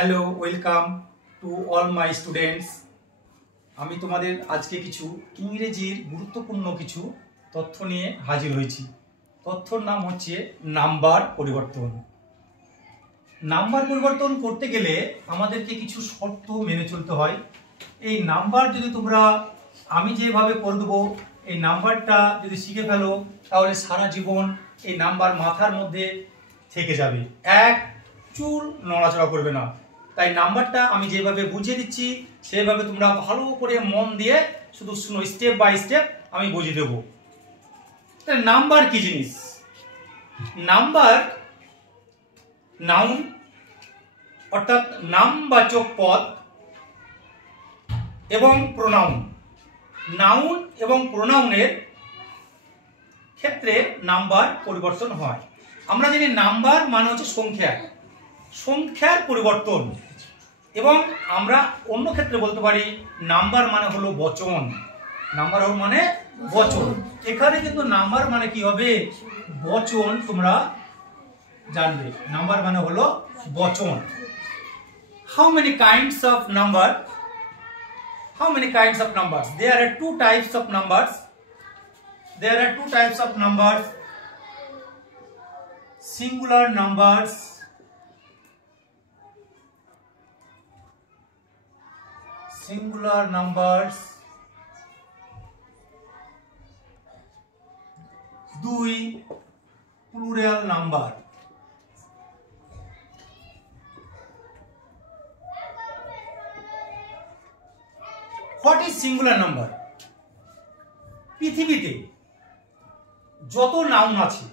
Hello welcome to all my students. আমি তোমাদের আজকে কিছু ইংরেজির গুরুত্বপূর্ণ কিছু তথ্য নিয়ে হাজির হয়েছি। তথ্যর নাম হচ্ছে নাম্বার পরিবর্তন। নাম্বার পরিবর্তন করতে গেলে আমাদেরকে কিছু শর্ত মেনে চলতে হয়। এই নাম্বার যদি তোমরা আমি যেভাবে করে দেবো, এই নাম্বারটা যদি শিখে ফেলো তাহলে সারা জীবন এই নাম্বার মাথার মধ্যে থেকে যাবে, এক চুল নড়াচড়া করবে না। তাই নাম্বারটা আমি যেভাবে বুঝিয়ে দিচ্ছি সেভাবে তোমরা ভালো করে মন দিয়ে শুধু শুনো, স্টেপ বাই স্টেপ আমি বুঝিয়ে দেবো। তাহলে নাম্বার কি জিনিস? নাম্বার নাউন অর্থাৎ নামবাচক পদ এবং প্রোনাউন। নাউন এবং প্রোনাউনের ক্ষেত্রে নাম্বার পরিবর্তন হয়। আমরা জানি নাম্বার মানে হচ্ছে সংখ্যা, সংখ্যার পরিবর্তন। এবং আমরা অন্য ক্ষেত্রে বলতে পারি নাম্বার মানে হলো বচন। নাম্বার মানে বচন। এখানে কিন্তু নাম্বার মানে কি হবে? বচন। তোমরা জানবে নাম্বার মানে হলো বচন। How many kinds of number? How many kinds of numbers? There are two types of numbers. There are two types of numbers. Singular numbers দুই plural number. What is singular number? পৃথিবীতে যত noun আছে,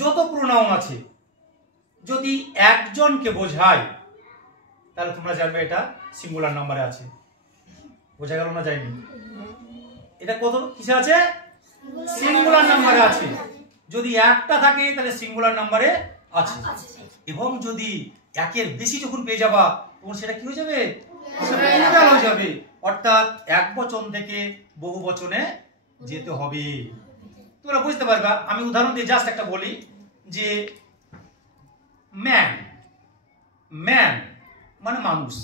যত pronoun আছে, যদি একজনকে বোঝায় তাহলে তোমরা জানবে এটা সিঙ্গুলার নাম্বারে আছে। বোঝা গেল না? যায়নি? এটা কত কিসে আছে? সিঙ্গুলার নাম্বারে আছে। যদি একটা থাকে তাহলে সিঙ্গুলার নাম্বারে আছে। এবং যদি একের বেশি যখন পেয়ে যাবা তখন সেটা কি হয়ে যাবে? প্লুরাল হয়ে যাবে। অর্থাৎ এক বচন থেকে বহু বচনে যেতে হবে। তোমরা বুঝতে পারবা। আমি উদাহরণ দিয়ে জাস্ট একটা বলি যে ম্যান, ম্যান মানে মানুষ।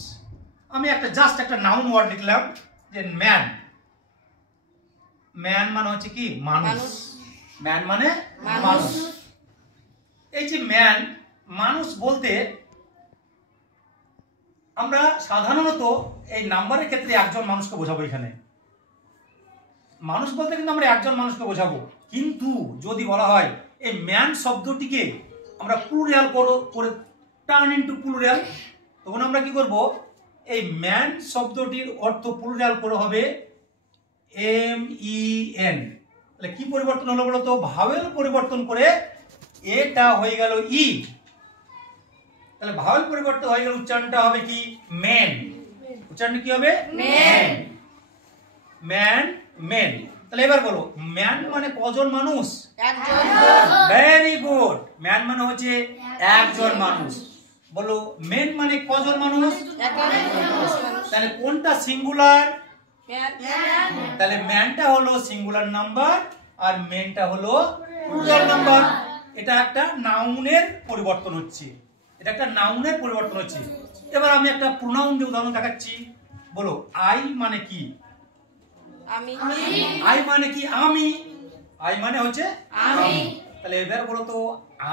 আমি একটা জাস্ট একটা নাউন ওয়ার্ড লিখলাম যে ম্যান। ম্যান মানে হচ্ছে কি? মানুষ। ম্যান মানে মানুষ। এই যে ম্যান মানুষ বলতে আমরা সাধারণত এই নাম্বারের ক্ষেত্রে একজন মানুষকে বোঝাবো। এখানে মানুষ বলতে কিন্তু আমরা একজন মানুষকে বোঝাবো। কিন্তু যদি বলা হয় এই ম্যান শব্দটিকে আমরা প্লুরাল করে টার্ন ইনটু প্লুরাল, তখন আমরা কি করব? এই ম্যান শব্দটির অর্থ প্লুরাল করে হবে MEN। তাহলে কি পরিবর্তন হলো বলো তো? ভাওয়েল পরিবর্তন করে এটা হয়ে গেল ই। তাহলে ভাওয়েল পরিবর্তন হয়ে গেল, উচ্চারণটা হবে কি? মেন। উচ্চারণ কি হবে? মেন। Man, men. তাহলে এবার বলো ম্যান মানে কজন মানুষ? একজন। Very good. ম্যান মানে হচ্ছে একজন মানুষ। বলো মেন মানে কজন মানুষ? তাহলে কোনটা সিঙ্গুলার? তাহলে ম্যানটা হলো সিঙ্গুলার নাম্বার আর মেনটা হলো প্লুরাল নাম্বার। এটা একটা নাউনের পরিবর্তন হচ্ছে। এটা একটা নাউনের পরিবর্তন হচ্ছে। এবার আমি একটা প্রোনাউন দিয়ে উদাহরণ দেখাচ্ছি। বলো আই মানে কি? আমি। আই মানে কি? আমি। আই মানে হচ্ছে আমি। তাহলে এবার বলো তো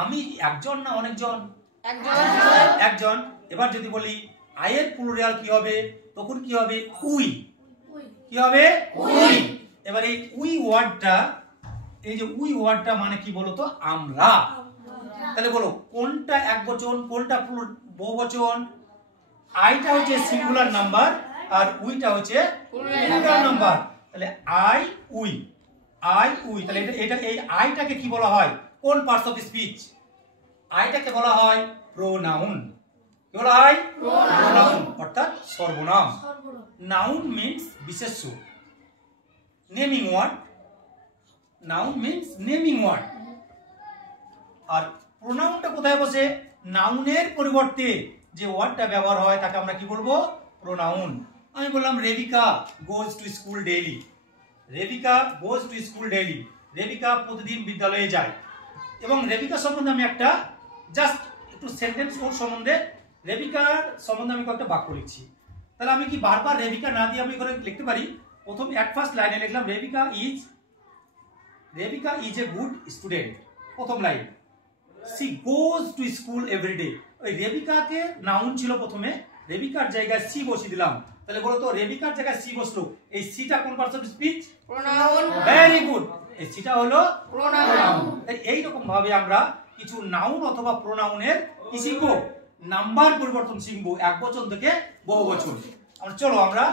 আমি একজন না অনেকজন? একজন। এবার যদি বলি আই এর প্লুরাল কি হবে? তখন কি হবে? উই। কি হবে? উই। এবার এই উই ওয়ার্ডটা, এই যে উই ওয়ার্ডটা মানে কি বলো তো? আমরা। তাহলে বলো কোনটা এক বচন, কোনটা বহুবচন? আইটা হচ্ছে সিঙ্গুলার নাম্বার আর উইটা হচ্ছে প্লুরাল নাম্বার। তাহলে আই উই, আই উই। তাহলে এটা এই আইটাকে কি বলা হয়? কোন পার্টস অফ স্পিচ? আইটাকে বলা হয় প্রোনাউন। কি বলা হয়? প্রোনাউন অর্থাৎ সর্বনাম। নাউন মিন্স বিশেষ্য, naming word. Noun means naming word. আর প্রোনাউনটা কোথায় বসে? নাউনের পরিবর্তে যে ওয়ার্ডটা ব্যবহার হয় তাকে আমরা কি বলবো? প্রোনাউন। আমি বললাম Rebecca goes to school daily. Rebecca goes to school daily. Rebecca প্রতিদিন বিদ্যালয়ে যায়। এবং রেবিকা সম্বন্ধে আমি একটা জাস্ট একটু সেন্টেন্স ওর সম্বন্ধে রেবিকার সম্বন্ধে আমি কয়েকটা বাক্য লিখছি, তাহলে আমি কি বারবার রেবিকা না দিয়ে আমি এখানে লিখতে পারি? প্রথম এক ফার্স্ট লাইনে লিখলাম Rebecca is a good student, প্রথম লাইন। She goes to school everyday. ওই রেবিকাকে নাউন ছিল প্রথমে, রেবিকার জায়গায় সি বসিয়ে দিলাম, তাহলে বলো তো রেবিকার জায়গায় সি বসলো, এই সিটা কোন parts of speech? Pronoun. Very good, এই সিটা হলো প্রোনাউন। তাই এই রকম ভাবে আমরা কিছু নাউন অথবা প্রোনাউনের কি শিখবো? নাম্বার পরিবর্তন শিখবো, একবচন থেকে বহুবচন। চলো আমরা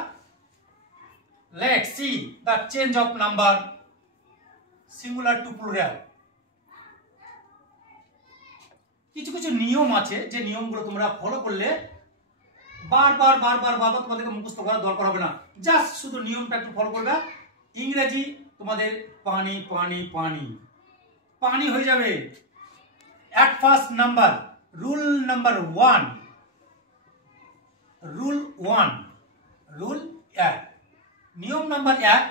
let's see the change of number singular to plural. কিছু কিছু নিয়ম আছে, যে নিয়মগুলো তোমরা ফলো করলে বারবার তোমাদেরকে মুখস্থ করার দরকার হবে না, জাস্ট শুধু নিয়মটা একটু ফলো করবে। ইংরেজি তোমাদের পানি পানি পানি পানি হয়ে যাবে। At first number, rule number 1, rule 1 নিয়ম নাম্বার 1,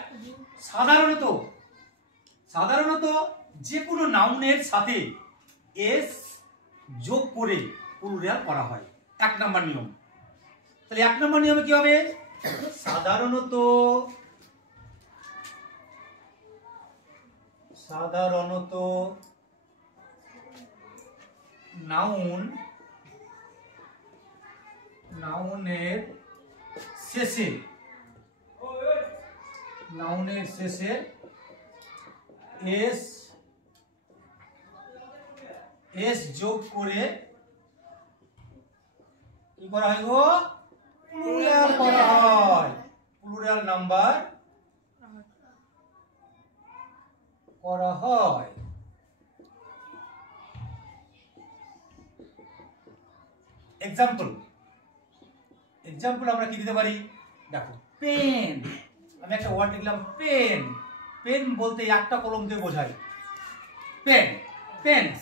সাধারণত যে কোনো নাউনের সাথে এস যোগ করে প্লুরাল করা হয়, 1 নাম্বার নিয়ম। তাহলে 1 নাম্বার নিয়মে কি হবে? সাধারণত নাউনের শেষে এস যোগ করে কি করা হয় গো? প্লুরাল করা হয়, প্লুরাল নাম্বার করা হয়। এক্সাম্পল আমরা কি দিতে পারি? দেখো পেন, আমি একটা ওয়ার্ড লিখলাম পেন। পেন বলতে একটা কলম দিয়ে বোঝায়। পেন, পেন্স,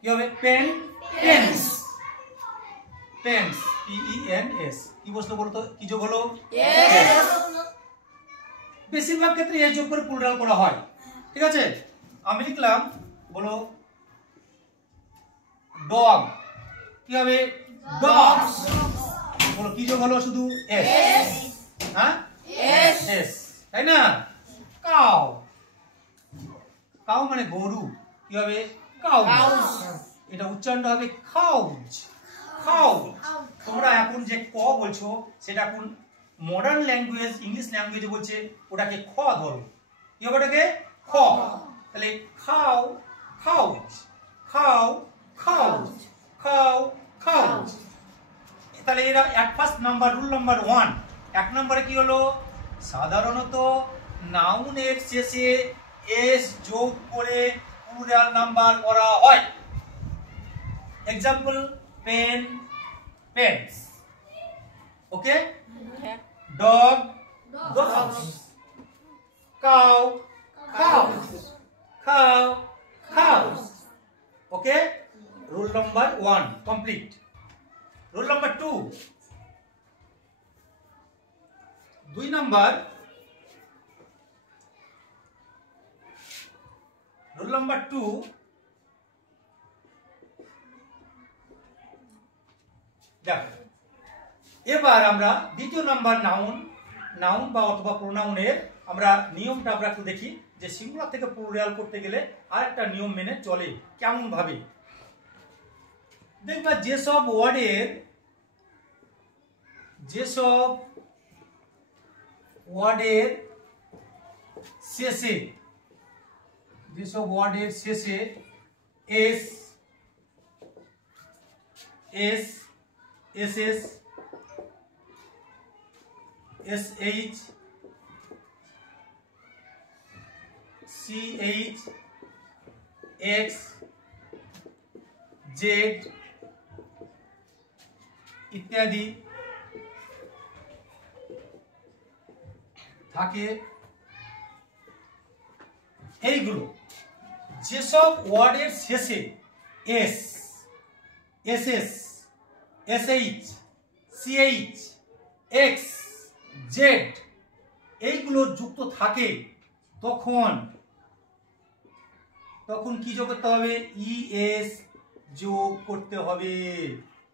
কি হবে? Pen, pens, pens, PENS। কি বসলো বলতো? কি যোগ হলো? এস। বেশিরভাগ ক্ষেত্রে এস যোগ করে প্লুরাল করা হয়, ঠিক আছে? আমি লিখলাম, বলো ডগ, কি হবে? ডগস। বলো কি যোগ হলো? শুধু এস। হ্যাঁ, এস, তাই না? কাউ, কাউ মানে গরু, কি হবে? কাউজ। এটা উচ্চারণটা হবে খাউজ, খাউজ। তোমরা এখন যে ক বলছো সেটা এখন মডার্ন ল্যাঙ্গুয়েজ, ইংলিশ ল্যাঙ্গুয়েজে বলছে ওটাকে খ ধরো। কি হবে ওটাকে? খ। তাহলে খাও, খাউজ, খাও, খাউজ, খাও, খাউজ। তাহলে এরা এক ফার্স্ট নাম্বার, রুল নাম্বার 1। 1 নম্বরে কি হলো? সাধারণত নাউনের শেষে এস যোগ করে প্লুরাল নাম্বার করা হয়। Example pen, pens, okay? Dog, dogs, cow, cows, cow, cows, okay? Rule number 1 complete. Rule number 2, 2 number, rule number 2, দেখো এবার আমরা দ্বিতীয় নাম্বার নাউন বা অথবা প্রোনাউনের আমরা নিয়মটা আমরা একটু দেখি, যে সিঙ্গুলার থেকে প্লুরাল করতে গেলে আরেকটা নিয়ম মেনে চলে কেমন ভাবে। দেখবা যেসব ওয়ার্ডের শেষে S, SS, SH, CH, X, Z ইত্যাদি থাকে, এইগুলো যেসব ওয়ার্ডের শেষে S, SS, SH, CH, X, Z এইগুলো যুক্ত থাকে, তখন কি যোগ করতে হবে? ES যোগ করতে হবে।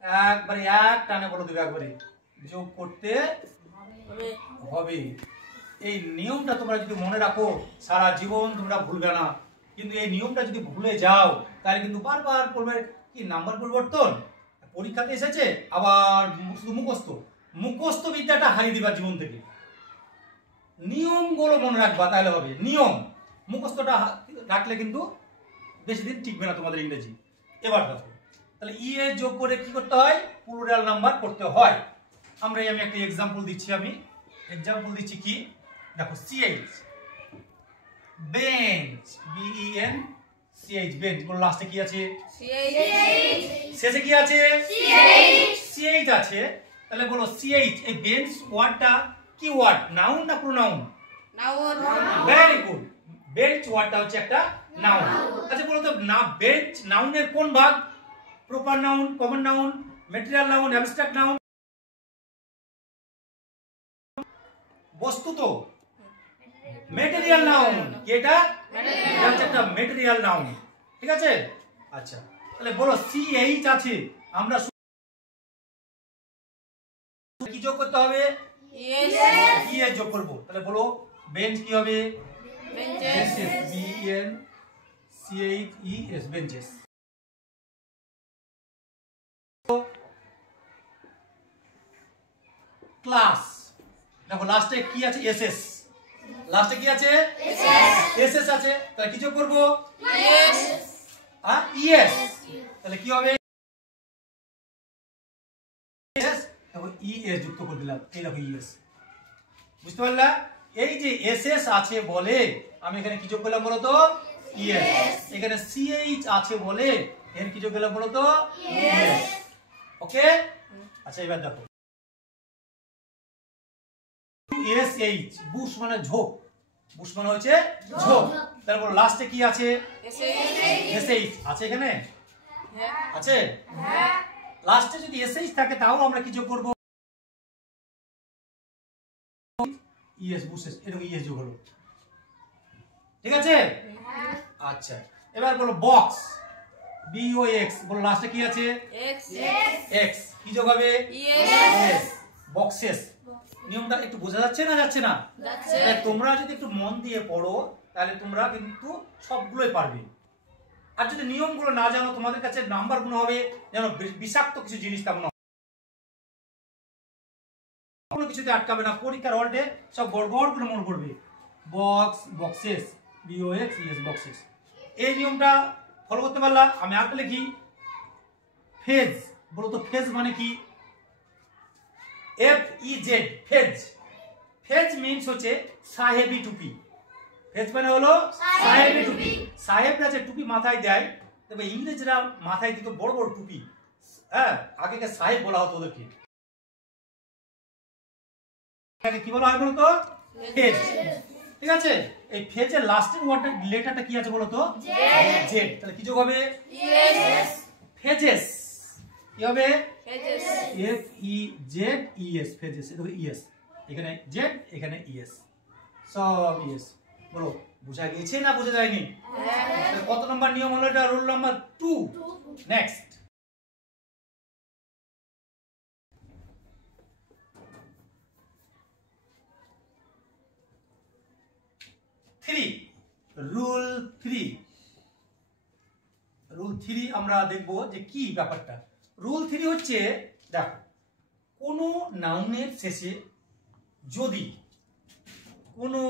একবারে এক টানে বলে দেবে, একবারে যোগ করতে হবে। এই নিয়মটা তোমরা যদি মনে রাখো সারা জীবন তোমরা ভুলবে না। কিন্তু এই নিয়মটা যদি ভুলে যাও তাহলে কিন্তু বারবার পড়বে কি নাম্বার পরিবর্তন, পরীক্ষাতে এসেছে আবার শুধু মুখস্থ বিদ্যাটা হারিয়ে দিবা জীবন থেকে। নিয়মগুলো মনে রাখবা তাহলে হবে। নিয়ম মুখস্থটা রাখলে কিন্তু বেশি দিন টিকবে না তোমাদের ইংরেজি। এবার দেখো তাহলে ই এর যোগ করে কি করতে হয়, প্লুরাল নাম্বার করতে হয়। আমি একটা এক্সাম্পল দিচ্ছি, কি দেখো C H bench, B E N C H bench, বলো লাস্টে কি আছে, শেষে কি আছে, সিএইচ আছে। তাহলে বলো সিএইচ, এই বেঞ্চ ওয়ার্ডটা কি ওয়ার্ড, নাউন না pronoun? Noun. Very good, bench ওয়ার্ডটা হচ্ছে একটা নাউন। আচ্ছা বলো তো না বেঞ্চ নাউনের কোন ভাগ, proper noun, common noun, material noun, abstract noun? বস্তুত ম্যাটেরিয়াল নাউন, এটা হচ্ছে একটা ম্যাটেরিয়াল নাউন, ঠিক আছে। আচ্ছা তাহলে বলো সিএইচ আছে, আমরা কি যোগ করতে হবে, ই এর যোগ করব। তাহলে বলো বেঞ্চ কি হবে, benches, B N C H E S, benches. Class, দেখো লাস্টে কি আছে, এসএস, লাস্টে কি আছে, এসএস আছে, তাহলে কি যোগ করব, ইএস, তাহলে কি হবে, দেখো ইএস যুক্ত করে দিলাম, এই দেখো ইএস, বুঝতে পারলা? এই যে এসএস আছে বলে আমি এখানে কি যোগ করলাম বলো তো, ইএস। এখানে সিএইচ আছে বলে এর কি যোগ করলাম বলো তো, ইএস। ওকে, আচ্ছা এবার দেখো এসএইচ, বুশ মানে ঝোপ, বুশ মানে হচ্ছে ঝোপ। তারপর লাস্টে কি আছে, এসএইচ আছে, এখানে আছে। লাস্টে যদি এসএইচ থাকে তাও আমরা কি যোগ করব, ইএস, বুশেস, এরকম ইএস যোগ হলো, ঠিক আছে। আচ্ছা এবার বলো বক্স, বিওএক্স, বলো লাস্টে কি আছে, এক্স, কি যোগ হবে, ইএস, বক্সেস। নিয়মটা একটু বোঝা যাচ্ছে না, যাচ্ছে না? তোমরা যদি একটু মন দিয়ে পড়ো তাহলে তোমরা কিন্তু সবগুলোই পারবে। আর যদি নিয়মগুলো না জানো তোমাদের কাছে নাম্বারগুলো হবে যেন বিষাক্ত কিছু জিনিস, তেমন কোনো কিছুতে আটকাবে না। পরীক্ষার হলটে সব গড়গড় করে মনে করবে, বক্স, বক্সেস, বিওএক্স, ইএস, বক্সেস। এই নিয়মটা ফলো করতে পারলা। আমি আরেকটা লিখি, ফেজ, বলো তো ফেজ মানে কি, FEZ, ফেজ। ফেজ মিন্স হচ্ছে সাহেবি টুপি। ফেজ মানে হলো সাহেবি টুপি। সাহেবরা যে টুপি মাথায় দেয়, তবে ইংরেজরা মাথায় দিত বড় বড় টুপি, হ্যাঁ, আগে সাহেব বলা হতো ওদেরকে। কি বলা হয় বলতো, ফেজ, ঠিক আছে। এই ফেজের লাস্টের ওয়ার্ডটা লেটারটা কি আছে বলতো, জেড। তাহলে কি যোগ হবে, ফেজেস, কি হবে, FEZES, ফেজেস, এটা ইএস, এখানে জেড, এখানে ইএস, সব ইএস। বলো বুঝা গেছে না বুঝা যায়নি? কত নম্বর নিয়ম হলো এটা, rule number 2। Next, rule 3। Rule 3 আমরা দেখব যে কি ব্যাপারটা। রুল 3 হচ্ছে, দেখো কোনো নাউনের শেষে যদি কোনো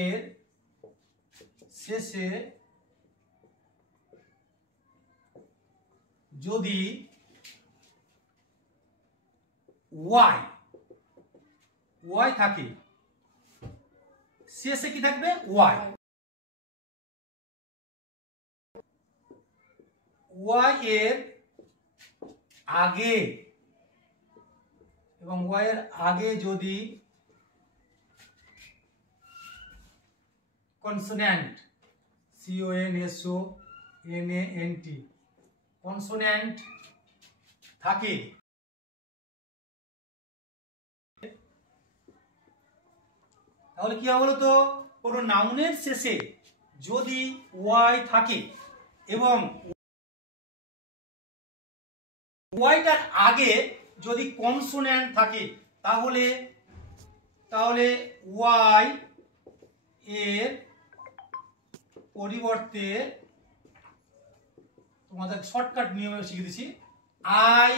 এর শেষে যদি ওয়াই থাকে, শেষে কি থাকবে, ওয়াই। ওয়াই এর আগে এবং ওয়াই এর আগে যদি কনসোন্যান্ট, CONSONANT, কনসোন্যান্ট থাকে, তাহলে কি হবে বলতো, কোনো নাউনের শেষে যদি ওয়াই থাকে এবং ওয়াইটার আগে যদি কনসোন্যান্ট থাকে তাহলে ওয়াই এর পরিবর্তে তোমাদের শর্টকাট নিয়মে শিখে দিচ্ছি আই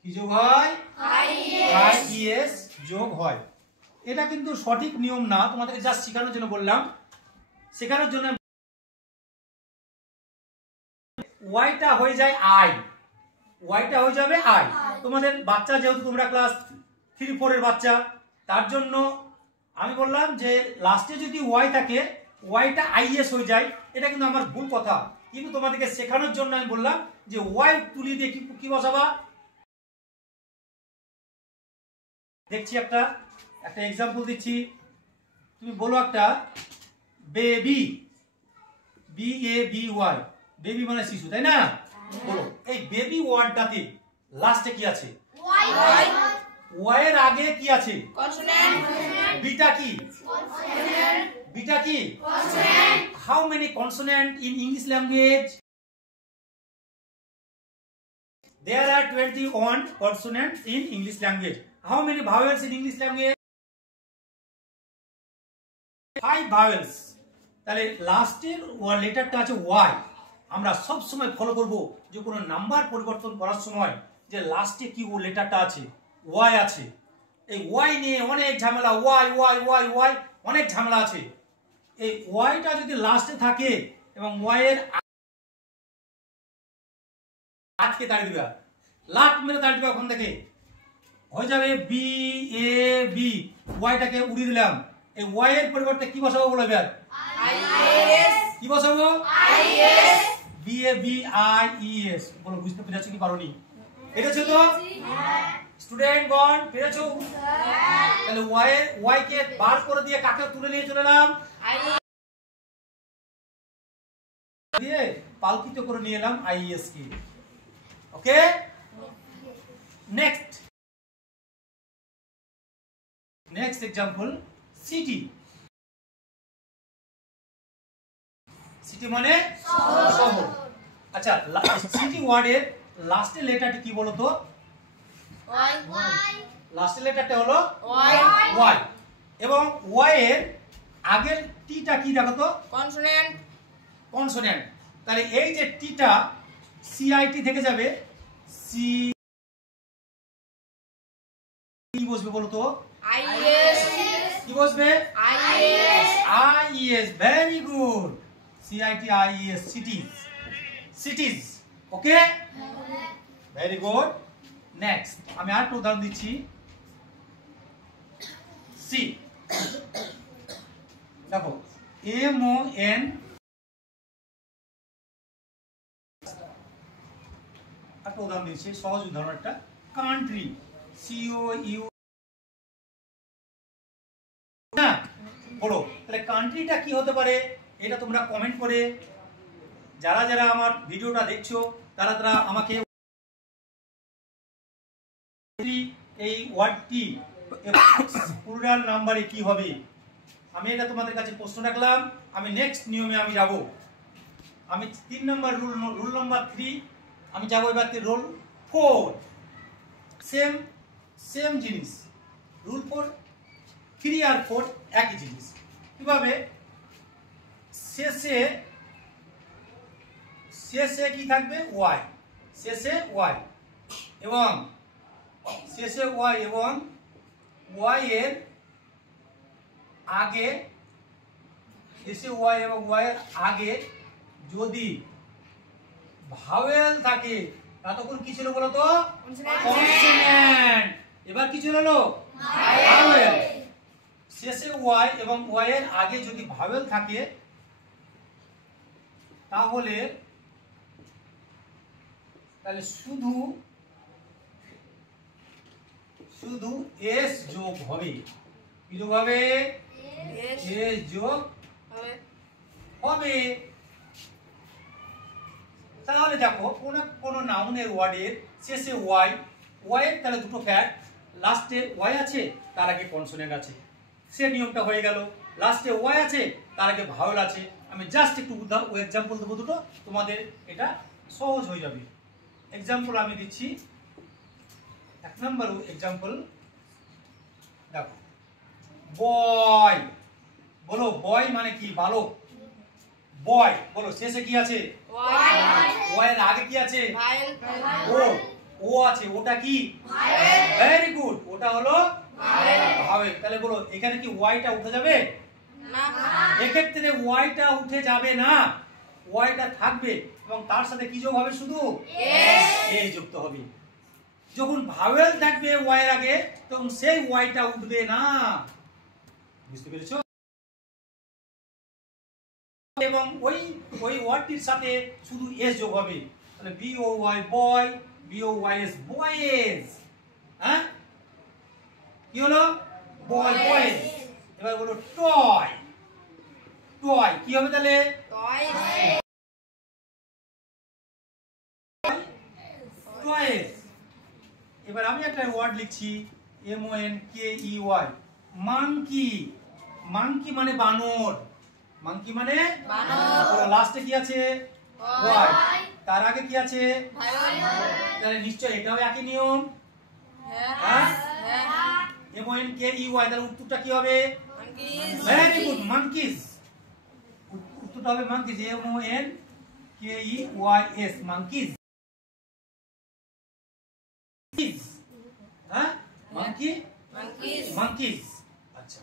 কি যোগ হয় আইএস যোগ হয়। এটা কিন্তু সঠিক নিয়ম না, তোমাদেরকে জাস্ট শেখানোর জন্য বললাম। শেখানোর জন্য ওয়াইটা হয়ে যায় আই, ওয়াইটা হয়ে যাবে আই। তোমাদের বাচ্চা যেহেতু তোমরা ক্লাস 3-4 এর বাচ্চা, তার জন্য আমি বললাম যে লাস্টে যদি ওয়াই থাকে ওয়াইটা আইএস হয়ে যায়। এটা কিন্তু আমার ভুল কথা, কিন্তু তোমাদেরকে শেখানোর জন্য আমি বললাম যে ওয়াই তুলি দিয়ে কি বসাবা। দেখছি একটা এক্সাম্পল দিচ্ছি। তুমি বলো একটা বেবি, BABY, বেবি মানে শিশু, তাই না? বলো এই বেবি ওয়ার্ডটাতে লাস্টে কি আছে? ওয়াই এর আগে কি আছে? কনসোনেন্ট। বিটা কি? বিটা কি? How many consonant in English language? There are 21 consonants in English language. How many vowels in English language? 5 vowels. তাহলে লাস্টের লেটারটা আছে ওয়াই। আমরা সব সময় ফলো করব যে কোনো নাম্বার পরিবর্তন করার সময় যে লাস্টে কি লেটারটা আছে, ওয়াই আছে। এই ওয়াই নিয়ে অনেক ঝামেলা, ওয়াই ওয়াই ওয়াই ওয়াই অনেক ঝামেলা আছে। এই ওয়াইটা যদি লাস্টে থাকে এবং ওয়াই এর আজকে দাঁড়িয়ে দিবা, লাট মেরে দাঁড়িয়ে দিবা, ওখান থেকে হয়ে যাবে BAB। ওয়াইটাকে উড়িয়ে দিলাম, এই ওয়াই এর পরিবর্তে কি বসাবো বলো এবার? কি বসাবো? BABIES। বলো বুঝতে পেরেছো কি পারোনি? পেরেছো তো স্টুডেন্ট গণ? পেরেছো? তাহলে ওয়াই কে বার করে দিয়ে কাকে তুলে নিয়ে চলে এলাম? দিয়ে পালকিত করে নিয়ে এলাম IES কে। ওকে, নেক্সট এক্সাম্পল সিটি। সিটি মানে শহর। আচ্ছা, সিটি ওয়ার্ডের লাস্টের লেটারটি কি বলো তো? লাস্টের লেটারটা হলো ওয়াই এবং ওয়াই এর আগের টিটা কি দেখো তো? কনসোনেন্ট। তাহলে এই যে টিটা CIT থেকে যাবে, সি কি বসবে বলো তো? কি বসবে? IES। Very good, CIT IES, cities. Okay, very good. Next আমি আরেকটা উদাহরণ দিচ্ছি। সি দেখো, MON। একটা উদাহরণ দিচ্ছি, সহজ উদাহরণ একটা। Country, COU। না বলো তাহলে কান্ট্রিটা কি হতে পারে? এটা তোমরা কমেন্ট করে যারা যারা আমার ভিডিওটা দেখছো তারা আমাকে এই ওয়ার্ডটি প্লুরাল নাম্বারে কি হবে, আমি এটা তোমাদের কাছে প্রশ্ন রাখলাম। আমি নেক্সট নিয়মে আমি যাব। আমি 3 নম্বর রুল নাম্বার 3 আমি যাব। এবার রুল 4, সেম জিনিস। রুল 4, 3 আর 4 একই জিনিস। কিভাবে? শেষে কি থাকবে? ওয়াই। শেষে ওয়াই এবং ওয়াই এর আগে, শেষে ওয়াই এবং ওয়াই এর আগে যদি ভাওয়েল থাকে, ততক্ষণ কি ছিল বলো তো? কনসোনেন্ট। এবার কি ছিল? ভাওয়েল। শেষে ওয়াই এবং ওয়াই এর আগে যদি ভাওয়েল থাকে তাহলে শুধু এস যোগ হবে। কি যোগ হবে? এস যোগ হবে। তাহলে দেখো কোন নাউনের ওয়ার্ডের শেষে ওয়াই এর তাহলে দুটো ফ্যাক্ট, লাস্টে ওয়াই আছে, তার আগে কনসোনেন্ট আছে। সে নিয়মটা হয়ে গেল। লাস্টে ওয়াই আছে, তার আগে ভাওয়েল আছে। আমি জাস্ট একটু এক্সাম্পল দেবো দুটো, তোমাদের এটা সহজ হয়ে যাবে। এক্সাম্পল আমি দিচ্ছি, 1 নম্বর এক্সাম্পল দেখো, বয়। বলো বয় মানে কি? বালক। বয় বলো, শেষে কি আছে? ওয়াই এর আগে কি আছে? ও। ও আছে, ওটা কি? ভেরি গুড, ওটা হলো ভাওয়েল। তাহলে বলো এখানে কি ওয়াইটা উঠে যাবে? এক্ষেত্রে ওয়াইটা উঠে যাবে না, ওয়াইটা থাকবে এবং তার সাথে কি যোগ হবে? শুধু এস যুক্ত হবে। যখন ভাওয়েল থাকবে ওয়াই এর আগে, তখন সেই ওয়াইটা উঠবে না। বুঝতে পেরেছো? এবং ওই ওয়ার্ডটির সাথে শুধু এস যোগ হবে। তাহলে বি ও ওয়াই বয়, বি ও ওয়াই এস বয়েজ। হ্যাঁ, কি হলো? বয় বয়েজ। এবার বলো টয়। টয় কি হবে তাহলে? টয়েস। এবার আমি একটা ওয়ার্ড লিখছি, M O N K E Y, monkey. Monkey মানে বানর। মাংকি মানে বানর। লাস্টে কি আছে? ওয়াই। তার আগে কি আছে? তাহলে নিশ্চয় এটাও একই নিয়ম। হ্যাঁ, M O N K E Y, তাহলে উত্তরটা কি হবে? Very good, monkeys. উত্তরটা হবে monkeys, M O N K E Y S, monkeys. হ্যাঁ, মাংকি, মাংকিজ। আচ্ছা,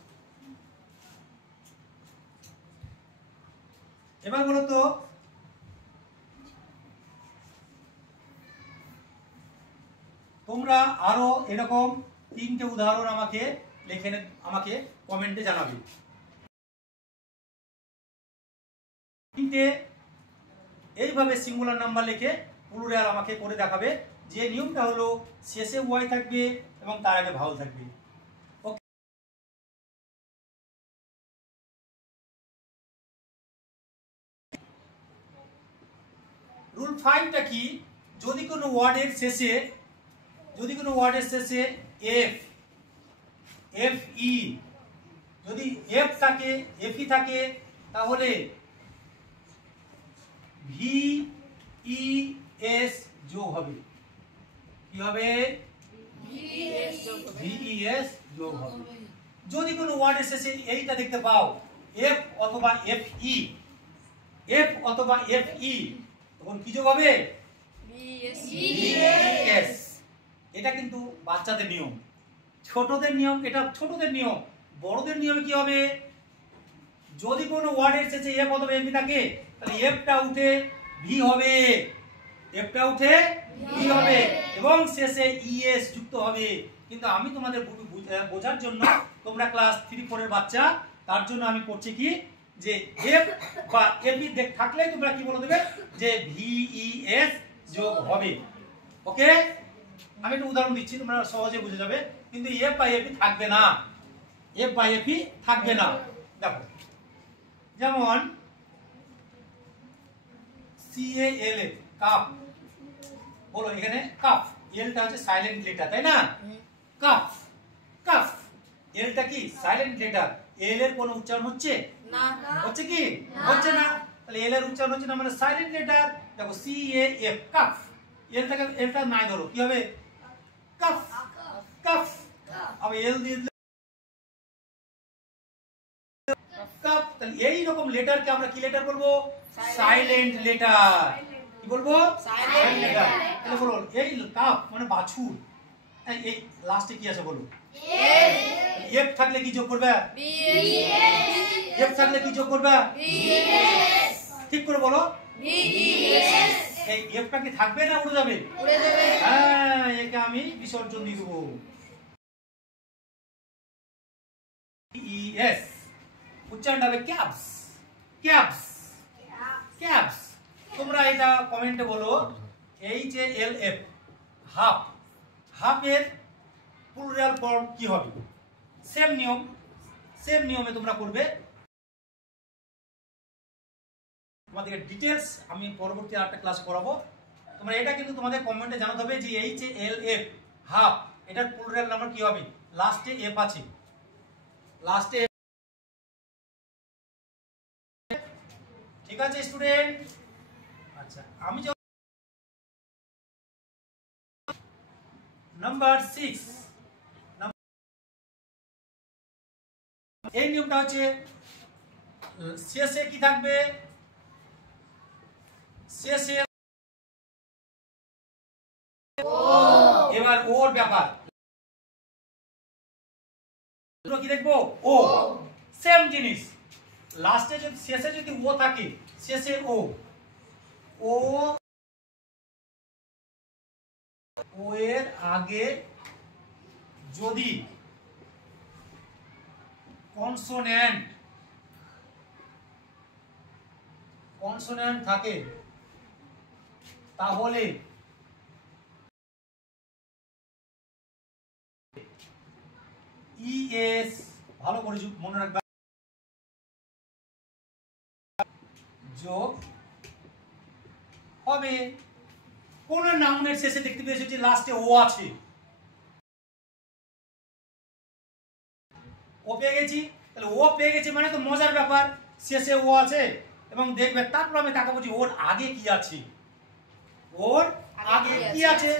এবার বলো তো তোমরা আরো এরকম 3টে উদাহরণ আমাকে লিখে আমাকে কমেন্টে জানাবে। 3টে এইভাবে সিঙ্গুলার নাম্বার লিখে প্লুরাল আমাকে করে দেখাবে, যে নিয়মটা হলো শেষে ওয়াই থাকবে এবং তার আগে ভাওয়েল থাকবে। রুল 5টা কি? যদি কোনো ওয়ার্ডের শেষে এফ, এফ ই, যদি এফ থাকে, এফ ই থাকে, তাহলে ভি ই এস যোগ হবে। কি হবে? ভি ই এস যোগ হবে। যদি কোনো ওয়ার্ডের শেষে এইটা দেখতে পাও, এফ অথবা এফ ই, এফ অথবা এফ ই, তখন কি যোগ হবে? VES। এটা কিন্তু বাচ্চাদের নিয়ম, ছোটদের নিয়ম। এটা ছোটদের নিয়ম। বড়দের নিয়মে কি হবে? যদি কোনো ওয়ার্ডের শেষে এফ অথবা এফ থাকে, তাহলে এফটা উঠে ভি হবে, এফটা উঠে ভি হবে এবং শেষে ইএস যুক্ত হবে। কিন্তু আমি তোমাদের বোঝার জন্য, তোমরা ক্লাস 3-4 এর বাচ্চা, তার জন্য আমি করছি কি, যে এফ বা এফ ই থাকলে তোমরা কি বলে দেবে? যে ভিইএস যোগ হবে। ওকে, আমি একটা উদাহরণ দিচ্ছি, তোমরা সহজে বুঝে যাবে। কিন্তু এফ বা এফ ই থাকবে না, এফ বা এফ ই থাকবে না। দেখো, যেমন CAL, কাপ। বলো এখানে কাপ, এলটা হচ্ছে সাইলেন্ট লেটার, তাই না? Cup, cup. এলটা কি? Silent letter. এল এর কোনো উচ্চারণ হচ্ছে না, হচ্ছে কি? হচ্ছে না। তাহলে এল এর উচ্চারণ হচ্ছে না, মানে সাইলেন্ট লেটার। দেখো CAF, কাপ। এলটাকে, এলটা নাই ধরো, কি হবে? Cup, cup. আবার এল দিয়ে কাপ। তাহলে এই রকম লেটারকে আমরা কি লেটার বলবো? Silent letter. কি বলবো? Silent letter. তাহলে বলো এই কাপ মানে বাছুর, এই লাস্টে কি আছে বলো? এফ থাকলে কি যোগ করবে? এফ থাকলে কি যোগ করবে? ঠিক করে বলো। এই এফটা কি থাকবে না উড়ে যাবে? হ্যাঁ, একে আমি বিসর্জন দিয়ে দেবো। ইএস উচ্চারণ হবে ক্যাপস, ক্যাপস, ক্যাপস। তোমরা এটা কমেন্টে বলো, HALF, হাফ। হাফের প্লুরাল ফর্ম কি হবে? সেম নিয়ম, সেম নিয়মে তোমরা করবে। তোমাদেরকে ডিটেইলস আমি পরবর্তী আরেকটা ক্লাস করাবো। তোমরা এটা কিন্তু তোমাদের কমেন্টে জানাতে হবে যে HALF, হাফ, এটার প্লুরাল নাম্বার কি হবে? লাস্টে এফ আছে, লাস্টে ঠিক আছে স্টুডেন্ট। আচ্ছা আমি নাম্বার 6 এই নিয়মটা হচ্ছে শেষে কি থাকবে, শেষে এবার ওর ব্যাপার কি দেখবো, ও সেম জিনিস লাস্টে যদি শেষে যদি ও থাকে, শেষে ও ও ও এর আগে যদি কনসোন্যান্ট থাকে তাহলে ইএস ভালো করে মনে রাখবে যোগ হবে। কোন নাউনের শেষে দেখতে পেয়েছো যে লাস্টে ও আছে, ও পেয়ে গেছি, তাহলে ও পেয়ে গেছি মানে তো মজার ব্যাপার, শেষে ও আছে এবং দেখবে তারপর আমি তাকাবো যে ওর আগে কি আছে, ওর আগে কি আছে।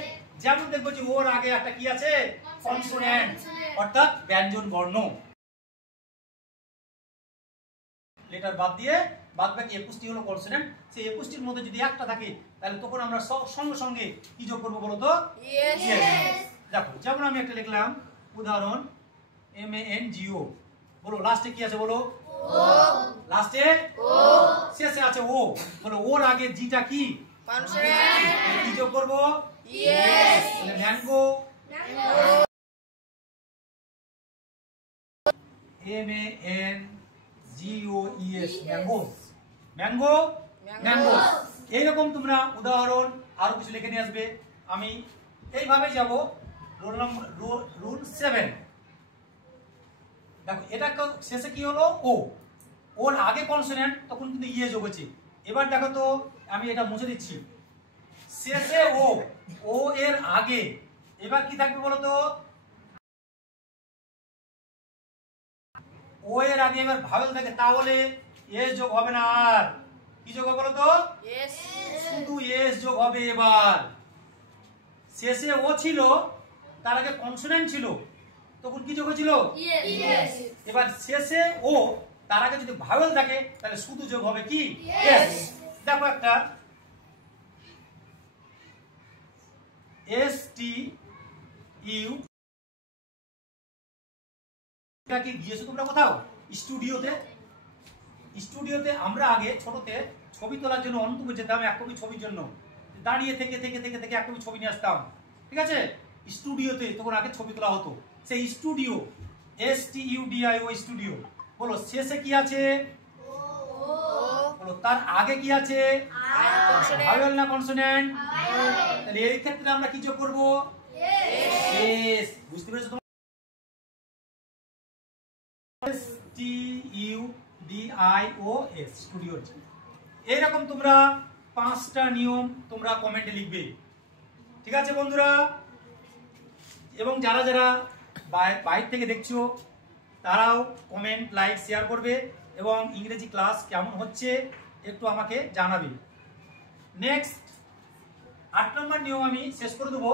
যেমন দেখবো যে ওর আগে একটা কি আছে, কনসোন্যান্ট অর্থাৎ ব্যঞ্জন বর্ণ, লেটার বাদ দিয়ে বাদ বাকি 21টি হলো কনসোন্যান্ট। সেই 21টির মধ্যে যদি একটা থাকে তাহলে তখন আমরা সঙ্গে সঙ্গে কি যোগ করবো বলো তো, ইয়েস। দেখো যেমন আমি একটা লিখলাম উদাহরণ MANGO, বলো লাস্টে কি আছে বলো, ও। লাস্টে ও। শেষে আছে ও, বলো ওর আগে জিটা কি, কনসোন্যান্ট। কি যোগ করবো, ইয়েস। তাহলে mango, MANGOES mangoes, mango mangoes. এইরকম তোমরা উদাহরণ আরো কিছু লিখে নিয়ে আসবে। আমি এইভাবে যাব রুল 7। দেখো এটা শেষে কি হলো, ও, ওর আগে কনসোন্যান্ট তখন কিন্তু ইয়ে যোগ হচ্ছে। এবার দেখো তো আমি এটা মুছে দিচ্ছি, শেষে ও, ও এর আগে এবার কি থাকবে বলো তো, ও এর আগে এবার ভাওয়েল থাকে, তাহলে এস যোগ হবে না, আর কি যোগ হবে বলো তো, ইয়েস। শুধু এস যোগ হবে। এবার শেষে ও ছিল, তার আগে কনসোন্যান্ট ছিল, তখন কি যোগ হয়েছিল, ইয়েস। এবার শেষে ও, তার আগে যদি ভাওয়েল থাকে তাহলে শুধু যোগ হবে কি, Yes. দেখো একটা STU, এটা কি গিয়েছো তোমরা কোথাও স্টুডিওতে? স্টুডিওতে আমরা আগে ছোটতে ছবি তোলার জন্য অনন্তপুর যেতাম, এক কপি ছবির জন্য দাঁড়িয়ে থেকে থেকে থেকে থেকে এক কপি ছবি নিয়ে আসতাম, ঠিক আছে। স্টুডিওতে তখন আগে ছবি তোলা হতো, সেই স্টুডিও STUDIO স্টুডিও, বলো শেষে কি আছে, বলো তার আগে কি আছে, ভাওয়েল না কনসোন্যান্ট, তাহলে এই ক্ষেত্রে আমরা কি যোগ করব, এস। বুঝতে পেরেছো তোমরা, STUDIOS স্টুডিও। এইরকম তোমরা 5টা নিয়ম তোমরা কমেন্টে লিখবে, ঠিক আছে বন্ধুরা। এবং যারা যারা বাইরে থেকে দেখছো তারাও কমেন্ট, লাইক, শেয়ার করবে এবং ইংরেজি ক্লাস কেমন হচ্ছে একটু আমাকে জানাবে। নেক্সট 8 নম্বর নিয়ম আমি শেষ করে দেবো,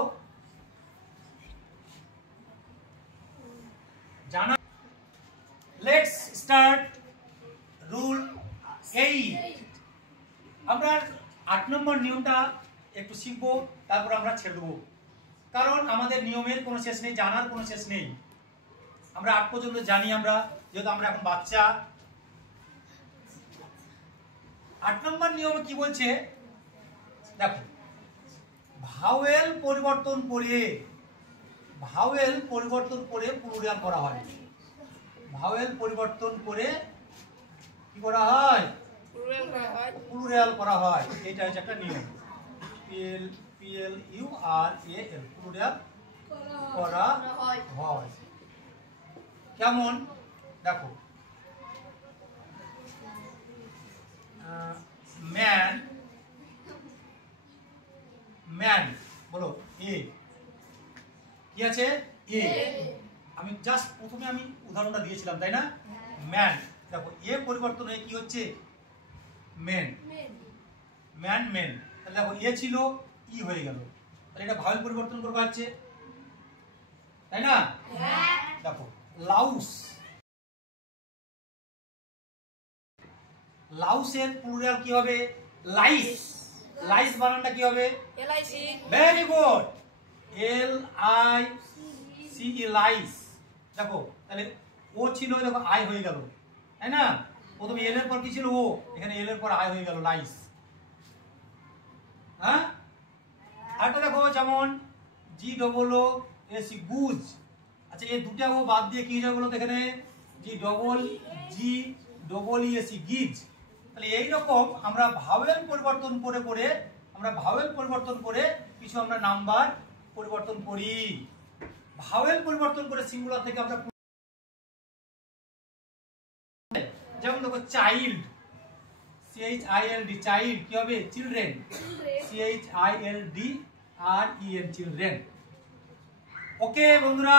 জানা। Let's start rule 8। আমরা 8 নম্বর নিয়মটা একটু শিখবো, তারপর আমরা ছেড়ে দেবো, কারণ আমাদের নিয়মের কোনো শেষ নেই, জানার কোনো শেষ নেই। আমরা 8 পর্যন্ত জানি, আমরা যেহেতু আমরা এখন বাচ্চা। 8 নম্বর নিয়মে কি বলছে দেখো, ভাওয়েল পরিবর্তন করে প্লুরাল করা হয়, ভাওয়েল পরিবর্তন করে কি করা হয়, প্লুরাল করা হয়। এটা হচ্ছে একটা নিয়ম, PLURAL প্লুরাল করা হয়। কেমন দেখো, ম্যান, ম্যান বলো এ, কি আছে এ, আমি জাস্ট প্রথমে আমি উদাহরণটা দিয়েছিলাম, তাই না? ম্যান, দেখো এ পরিবর্তন হয়ে কি হচ্ছে? মেন। ম্যান মেন, তাহলে দেখো এ ছিল ই হয়ে গেল, তাহলে এটা ভাওয়েল পরিবর্তন করবো হচ্ছে, তাই না? দেখো লাউস, লাউসের প্লুরাল কি হবে? লাইস। লাইস বানানটা কি হবে? LIC. Very good, L I C E, lice. দেখো তাহলে ও ছিল, দেখো আই হয়ে গেল, তাই না? প্রথমে এল এর পর কি ছিল? ও, এখানে এল এর পর আই হয়ে গেল, লাইস। হ্যাঁ, আরেকটা দেখো যেমন G double O AC, Goodge. আচ্ছা এই দুটা ও বাদ দিয়ে কি হয়ে যাবে বলো তো এখানে? জি ডবল ই এসি, গিজ। তাহলে এইরকম আমরা ভাওয়েল পরিবর্তন করে করে কিছু আমরা নাম্বার পরিবর্তন করি। ভাওয়েল পরিবর্তন করে সিঙ্গুলার থেকে আমরা, যেমন দেখো চাইল্ড, CHILD, চাইল্ড কি হবে? চিলড্রেন, CHILD আর EN, চিলড্রেন। ওকে বন্ধুরা,